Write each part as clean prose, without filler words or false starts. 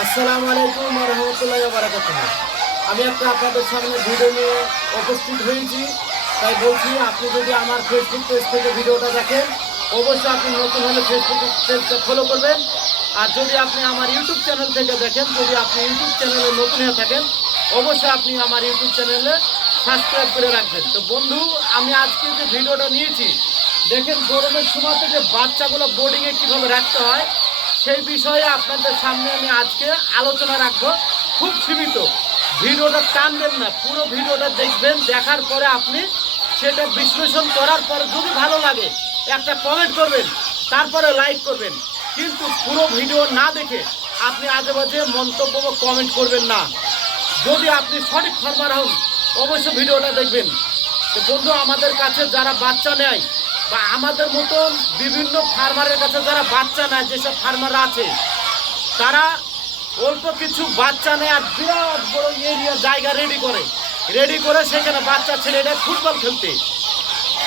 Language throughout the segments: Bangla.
আসসালামু আলাইকুম ওয়া রাহমাতুল্লাহি ওয়া বারাকাতুহু। আমি একটা আপনাদের সামনে ভিডিও নিয়ে উপস্থিত হয়েছি। তাই বলছি, আপনি যদি আমার ফেসবুক পেজ থেকে ভিডিওটা দেখেন, অবশ্যই আপনি নতুন হলে ফেসবুক পেজটা ফলো করবেন। আর যদি আপনি আমার ইউটিউব চ্যানেল থেকে দেখেন, যদি আপনি ইউটিউব চ্যানেলে নতুন হয়ে থাকেন, অবশ্যই আপনি আমার ইউটিউব চ্যানেলে সাবস্ক্রাইব করে রাখবেন। তো বন্ধু, আমি আজকে যে ভিডিওটা নিয়েছি, দেখেন গরমের সময়তে যে বাচ্চাগুলো বোর্ডিংয়ে কীভাবে রাখতে হয় সেই বিষয়ে আপনাদের সামনে আমি আজকে আলোচনা রাখবো। খুব সীমিত, ভিডিওটা টানবেন না, পুরো ভিডিওটা দেখবেন। দেখার পরে আপনি সেটা বিশ্লেষণ করার পরে যদি ভালো লাগে একটা কমেন্ট করবেন, তারপরে লাইক করবেন। কিন্তু পুরো ভিডিও না দেখে আপনি আজে বাজে মন্তব্য বা কমেন্ট করবেন না। যদি আপনি সঠিক ফার্মার হন, অবশ্যই ভিডিওটা দেখবেন। তো বন্ধু, আমাদের কাছে যারা বাচ্চা নেয় বা আমাদের মতন বিভিন্ন ফার্মারের কাছে যারা বাচ্চা নেয়, যেসব ফার্মাররা আছে, তারা অল্প কিছু বাচ্চা নেয় আর বিরাট বড় এরিয়া জায়গা রেডি করে সেখানে বাচ্চা ছেলে এটা ফুটবল খেলতে।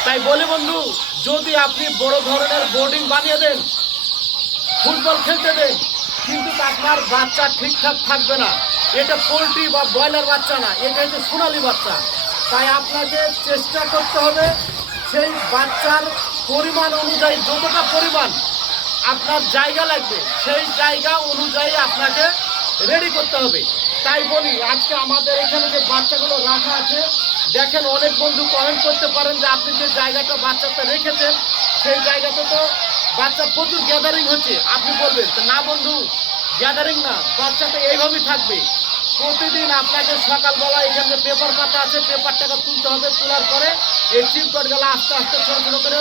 তাই বলি বন্ধু, যদি আপনি বড় ধরনের বোর্ডিং বানিয়ে দেন, ফুটবল খেলতে দেন, কিন্তু আপনার বাচ্চা ঠিকঠাক থাকবে না। এটা পোলট্রি বা ব্রয়লার বাচ্চা না, এটা হচ্ছে সোনালি বাচ্চা। তাই আপনাকে চেষ্টা করতে হবে সেই বাচ্চার পরিমাণ অনুযায়ী, যতটা পরিমাণ আপনার জায়গা লাগবে সেই জায়গা অনুযায়ী আপনাকে রেডি করতে হবে। তাই বলি, আজকে আমাদের এখানে যে বাচ্চাগুলো রাখা আছে, দেখেন অনেক বন্ধু কমেন্ট করতে পারেন যে আপনি যে জায়গাটা বাচ্চাটা রেখেছেন সেই জায়গাতে তো বাচ্চা প্রচুর গ্যাদারিং হচ্ছে। আপনি বলবেন না বন্ধু, গ্যাদারিং না, বাচ্চাটা এইভাবেই থাকবে। প্রতিদিন আপনাকে সকালবেলা এখানে পেপার পাতা আছে, পেপারটাকে তুলতে হবে। তোলার পরে এই চিপকটগুলো আস্তে আস্তে ছোটো ছোটো করে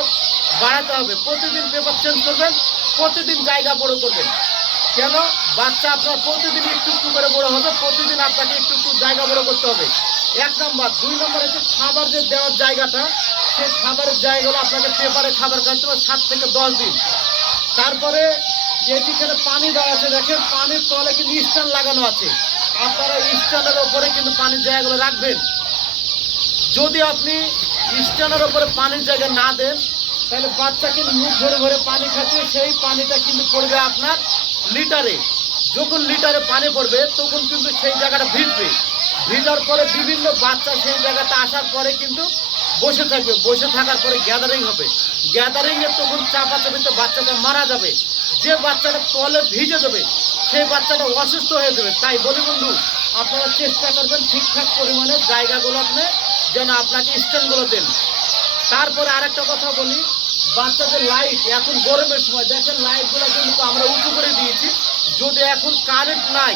বাড়াতে হবে। প্রতিদিন পেপার চেঞ্জ করবেন, প্রতিদিন জায়গা বড় করবেন। কেন? বাচ্চা আপনার প্রতিদিন একটু একটু করে বড় হবে, প্রতিদিন আপনাকে একটু একটু জায়গা বড় করতে হবে। 1 নম্বর। 2 নম্বর হচ্ছে খাবার যে দেওয়ার জায়গাটা, সেই খাবারের জায়গাগুলো আপনাকে পেপারে খাবার খাইতে হবে 7 থেকে 10 দিন। তারপরে যেখানে পানি দেওয়া আছে, দেখেন পানির তলে কিন্তু স্ট্যান্ড লাগানো আছে। আপনারা স্ট্যান্ডের ওপরে কিন্তু পানির জায়গাগুলো রাখবেন। যদি আপনি স্ট্যান্ডের ওপরে পানির জায়গা না দেন, তাহলে বাচ্চা কিন্তু মুখ ভরে ভরে পানি খাচ্ছে, সেই পানিটা কিন্তু পড়বে আপনার লিটারে। যখন লিটারে পানি পড়বে তখন কিন্তু সেই জায়গাটা ভিজবে। ভিজার পরে বিভিন্ন বাচ্চা সেই জায়গাটা আসার পরে কিন্তু বসে থাকবে। বসে থাকার পরে গ্যাদারিং হবে। গ্যাদারিংয়ে তখন চাপাচাপিতে বাচ্চাটা মারা যাবে। যে বাচ্চাটা তলে ভিজে যাবে সেই বাচ্চাটা অসুস্থ হয়ে যাবে। তাই বলি বন্ধু, আপনারা চেষ্টা করবেন ঠিকঠাক পরিমাণে জায়গাগুলো আপনি যেন আপনাকে স্ট্যান্ডগুলো দেন। তারপরে আরেকটা কথা বলি, বাচ্চাদের লাইট এখন গরমের সময় দেখেন লাইটগুলো কিন্তু আমরা উঁচু করে দিয়েছি। যদি এখন কারেন্ট নাই,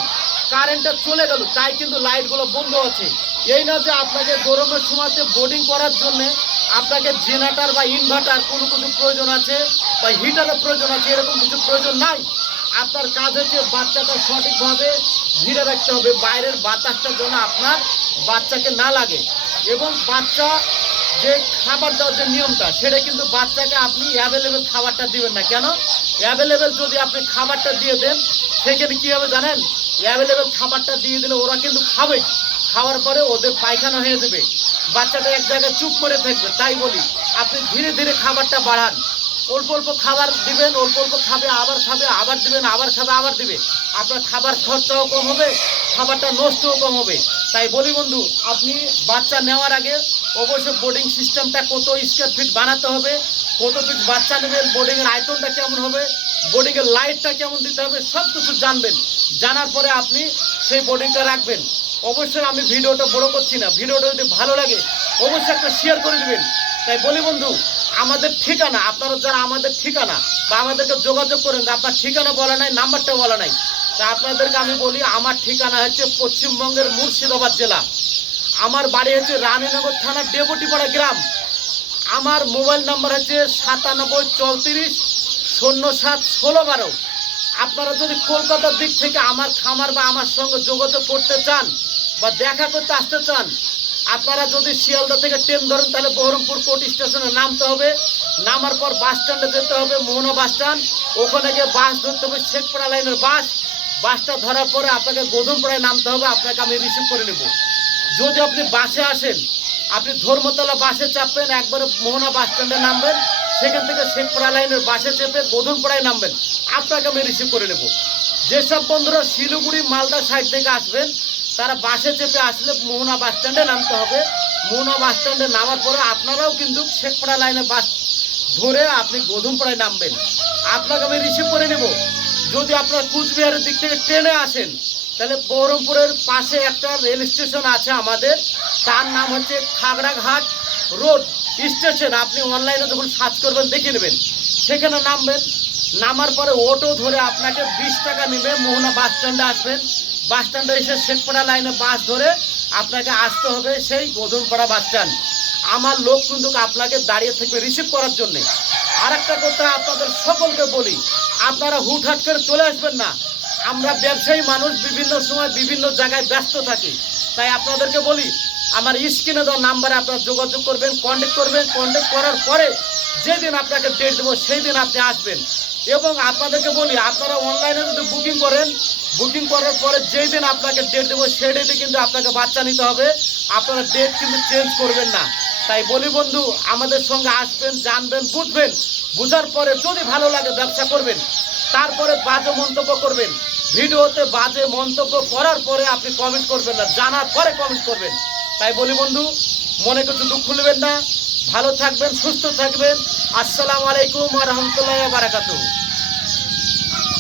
কারেন্টটা চলে গেল, তাই কিন্তু লাইটগুলো বন্ধ আছে। এই না যে আপনাকে গরমের সময়তে বোর্ডিং করার জন্য আপনাকে জেনারেটর বা ইনভার্টার কোনো কিছু প্রয়োজন আছে বা হিটারের প্রয়োজন আছে, এরকম কিছু প্রয়োজন নাই। আপনার কাজ হচ্ছে বাচ্চাটা সঠিকভাবে ঘিরে রাখতে হবে, বাইরের বাতাসটার জন্য আপনার বাচ্চাকে না লাগে। এবং বাচ্চা যে খাবার দেওয়ার যে নিয়মটা, সেটা কিন্তু বাচ্চাকে আপনি অ্যাভেলেবেল খাবারটা দিবেন না। কেন? অ্যাভেলেবেল যদি আপনি খাবারটা দিয়ে দেন, সেখানে কী হবে জানেন? অ্যাভেলেবেল খাবারটা দিয়ে দিলে ওরা কিন্তু খাবে, খাওয়ার পরে ওদের পায়খানা হয়ে যাবে, বাচ্চাটা এক জায়গায় চুপ করে থাকবে। তাই বলি, আপনি ধীরে ধীরে খাবারটা বাড়ান। অল্প অল্প খাবার দিবেন, অল্প অল্প খাবে, আবার দিবেন, আবার খাবে, আবার দিবে। আপনার খাবার খরচাও কম হবে, খাবারটা নষ্টও কম হবে। তাই বলি বন্ধু, আপনি বাচ্চা নেওয়ার আগে অবশ্যই বোর্ডিং সিস্টেমটা কত স্কোয়ার ফিট বানাতে হবে, কত ফিট বাচ্চা নেবেন, বোর্ডিংয়ের আয়তনটা কেমন হবে, বোর্ডিংয়ের লাইটটা কেমন দিতে হবে, সব কিছু জানবেন। জানার পরে আপনি সেই বোর্ডিংটা রাখবেন। অবশ্যই আমি ভিডিওটা বড় করছি না, ভিডিওটা যদি ভালো লাগে অবশ্যই একটা শেয়ার করে দেবেন। তাই বলি বন্ধু, আমাদের ঠিকানা, আপনারা যারা আমাদের ঠিকানা বা আমাদেরকে যোগাযোগ করেন, আপনার ঠিকানা বলা নাই, নাম্বারটা বলা নাই, তা আপনাদেরকে আমি বলি, আমার ঠিকানা হচ্ছে পশ্চিমবঙ্গের মুর্শিদাবাদ জেলা। আমার বাড়ি হচ্ছে রানীনগর থানার ডেপুটিপাড়া গ্রাম। আমার মোবাইল নাম্বার হচ্ছে 9734071612। আপনারা যদি কলকাতার দিক থেকে আমার খামার বা আমার সঙ্গে যোগাযোগ করতে চান বা দেখা করতে আসতে চান, আপনারা যদি শিয়ালদা থেকে ট্রেন ধরেন, তাহলে বহরমপুর কোর্ট স্টেশনে নামতে হবে। নামার পর বাস স্ট্যান্ডে যেতে হবে, মোহনা বাস স্ট্যান্ড। ওখানে গিয়ে বাস ধরতে হবে, শেখপাড়া লাইনের বাসটা ধরার পরে আপনাকে গোধনপাড়ায় নামতে হবে। আপনাকে আমি রিসিভ করে নেব। যদি আপনি বাসে আসেন, আপনি ধর্মতলা বাসে চাপবেন, একবারে মোহনা বাস স্ট্যান্ডে নামবেন, সেখান থেকে শেখপাড়া লাইনের বাসে চেপে গোধনপাড়ায় নামবেন, আপনাকে আমি রিসিভ করে নেব। যেসব বন্ধুরা শিলিগুড়ি মালদা সাইড থেকে আসবেন তারা বাসে চেপে আসলে মোহনা বাস স্ট্যান্ডে নামতে হবে। মোহনা বাস স্ট্যান্ডে নামার পরে আপনারাও কিন্তু শেখপাড়া লাইনে বাস ধরে আপনি গোধুমপাড়ায় নামবেন। আপনাকে আমি রিসিভ করে নেব। যদি আপনার কুচবিহারের দিক থেকে ট্রেনে আসেন তাহলে বহরমপুরের পাশে একটা রেল স্টেশন আছে আমাদের, তার নাম হচ্ছে খাগড়াঘাট রোড স্টেশন। আপনি অনলাইনে যখন সার্চ করবেন দেখে নেবেন, সেখানে নামবেন। নামার পরে অটো ধরে আপনাকে 20 টাকা নেবে, মোহনা বাস স্ট্যান্ডে আসবেন। বাস স্ট্যান্ডে এসে শেখপাড়া লাইনে বাস ধরে আপনাকে আসতে হবে সেই গোধনপাড়া বাস স্ট্যান্ড। আমার লোক কিন্তু আপনাকে দাঁড়িয়ে থেকে রিসিভ করার জন্যে। আর একটা কথা আপনাদের সকলকে বলি, আপনারা হুটহাট করে চলে আসবেন না। আমরা ব্যবসায়ী মানুষ, বিভিন্ন সময় বিভিন্ন জায়গায় ব্যস্ত থাকি। তাই আপনাদেরকে বলি, আমার স্ক্রিনে দেওয়া নাম্বারে আপনারা যোগাযোগ করবেন, কন্ট্যাক্ট করবেন। কন্ট্যাক্ট করার পরে যেদিন আপনাকে ডেট দেবো সেই দিন আপনি আসবেন। এবং আপনাদেরকে বলি, আপনারা অনলাইনে যদি বুকিং করেন, বুকিং করার পরে যেই দিন আপনাকে ডেট দেবো সেই ডেটে কিন্তু আপনাকে বাচ্চা নিতে হবে। আপনারা ডেট কিন্তু চেঞ্জ করবেন না। তাই বলি বন্ধু, আমাদের সঙ্গে আসবেন, জানবেন, বুঝবেন। বুঝার পরে যদি ভালো লাগে ব্যবসা করবেন, তারপরে বাজে মন্তব্য করবেন। ভিডিওতে বাজে মন্তব্য করার পরে আপনি কমেন্ট করবেন না, জানার পরে কমেন্ট করবেন। তাই বলি বন্ধু, মনে কিছু দুঃখ নেবেন না, ভালো থাকবেন, সুস্থ থাকবেন। আসসালামু আলাইকুম ওয়া রাহমাতুল্লাহি ওয়া বারাকাতুহু।